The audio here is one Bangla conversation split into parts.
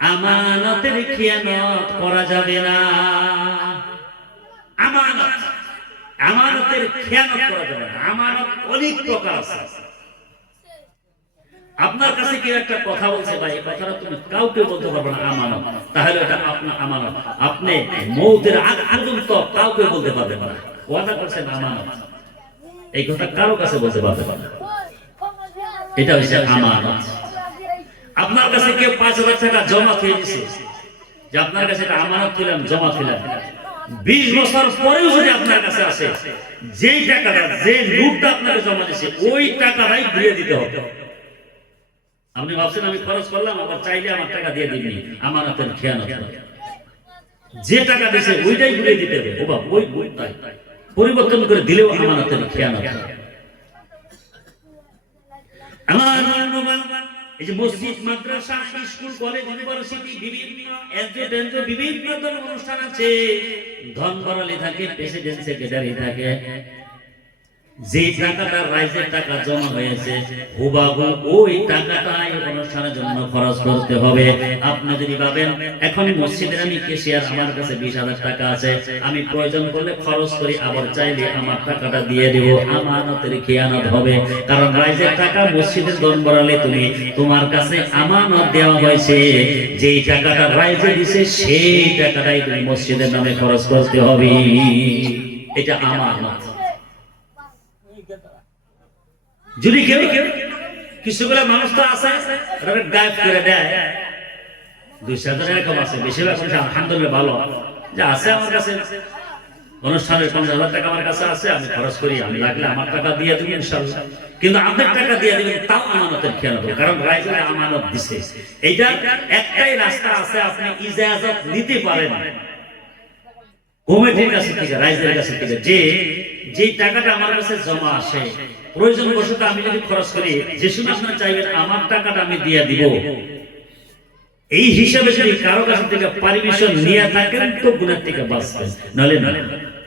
আমানতের খেয়ানত করা যাবে না। আমানত, আমানতের খেয়ানত করা যাবে না। আমানত অনেক প্রকার আছে। আপনার কাছে কেউ একটা কথা বলছে, ভাই এই কথাটা তুমি কাউকে বলতে পারবে না আমানত, তাহলে এটা আপনার আমানত। আপনি মৌতের আগ পর্যন্ত কাউকে বলতে পারবেন না। ওয়াদা করছেন আমানত, এই কথা কারো কাছে বলতে পারবেন না। এটা হচ্ছে আমানত। আপনার কাছে কেউ ৫,০০০ টাকা জমা দিয়ে দিয়েছে, যে আপনার কাছে এটা আমানত দিলাম, জমা দিলাম, ২০ বছর পরেও যদি আপনার কাছে আসে, যেই টাকাটা, যে লুটটা আপনাকে জমা দিয়েছে, ওই টাকাটাই ঘুরিয়ে দিতে হবে। আপনি ভাবছেন আমি খরচ করলাম, আবার চাইলে আমার টাকা দিয়ে দিবি, আমানতের খেয়ানত। যে টাকা দিয়েছে ওইটাই ঘুরিয়ে দিতে হবে। ও বাবা, ওই পরিবর্তন করে দিলেও আমানতের খেয়ানত। আমার এই যে মসজিদ, মাদ্রাসা, স্কুল, কলেজ, ইউনিভার্সিটি, বিভিন্ন এনজিও, বিভিন্ন ধরনের অনুষ্ঠান আছে, ধন বরালি থাকে, প্রেসিডেন্ট সেক্রেটারি থাকে। যে টাকাটা রাইজের টাকা জমা হয়েছে, হুবাহু ওই টাকাটাই অনুষ্ঠানের জন্য খরচ করতে হবে। আপনি যদি ভাবেন এখন মসজিদের আমি কেশিয়ার, আমার কাছে ২০,০০০ টাকা আছে, আমি প্রয়োজন করলে খরচ করি, আবার চাইলে আমার টাকাটা দিয়ে দেব, আমানতের খেয়ানত হবে। কারণ রাইজের টাকা মসজিদের ধন বরালে তুমি, তোমার কাছে আমানত দেওয়া হয়েছে, যেই টাকাটা রাইজে দিছে সেই টাকাটাই তুমি মসজিদের নামে খরচ করতে হবে। এটা আমানত। যদি কেউ কিছুগুলো মানুষ তো আছে গায়েব করে দেয়, ২০০ এরকম আছে, বেশিরভাগ আলহামদুলিল্লাহ ভালো যে আছে। আমার কাছে অনুষ্ঠানের ৫০,০০০ টাকা আমার কাছে আছে, আমি খরচ করি, আমি লাগলে আমার টাকা দিয়ে দেবেন ইনশাআল্লাহ, কিন্তু আপনার টাকা দিয়ে দেবেন, তাও আমানতের খেয়াল হবে, কারণ রাইজে আমানত দিছে। এইটা একটাই রাস্তা আছে, আপনি ইজাজত নিতে পারেন কমিটির কাছে থেকে, রাইজের কাছে থেকে, যে টাকাটা আমার কাছে জমা আসে, প্রয়োজন বশত আমি যদি খরচ করি, যে সময় আপনার চাইবেন আমার টাকাটা আমি দিয়ে দিব, এই হিসাবে যদি কারো কাছ থেকে পারমিশন নিয়ে থাকেন তো গুনাহ থেকে বাঁচবেন, নালে না।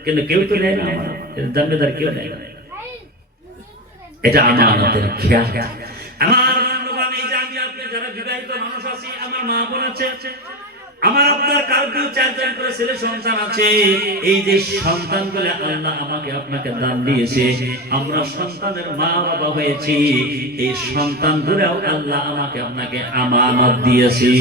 কিন্তু কেউ তো নেয় না, আমার দামেদার কেউ নেয় না। এটা আমানতের খেয়াল। আমার বন্ধুগণ, এই যে আমি আপনি যারা বিবাহিত মানুষ আছি, আমার মা বোন আছে, আমার আপনার কারো ৪জন করে ছেলে সন্তান আছে, এই যে সন্তানগুলো আল্লাহ আমাকে আপনাকে দান দিয়েছে, আমরা সন্তানের মা বাবা হয়েছি, এই সন্তানগুলো আল্লাহ আমাকে আপনাকে আমানত দিয়েছে।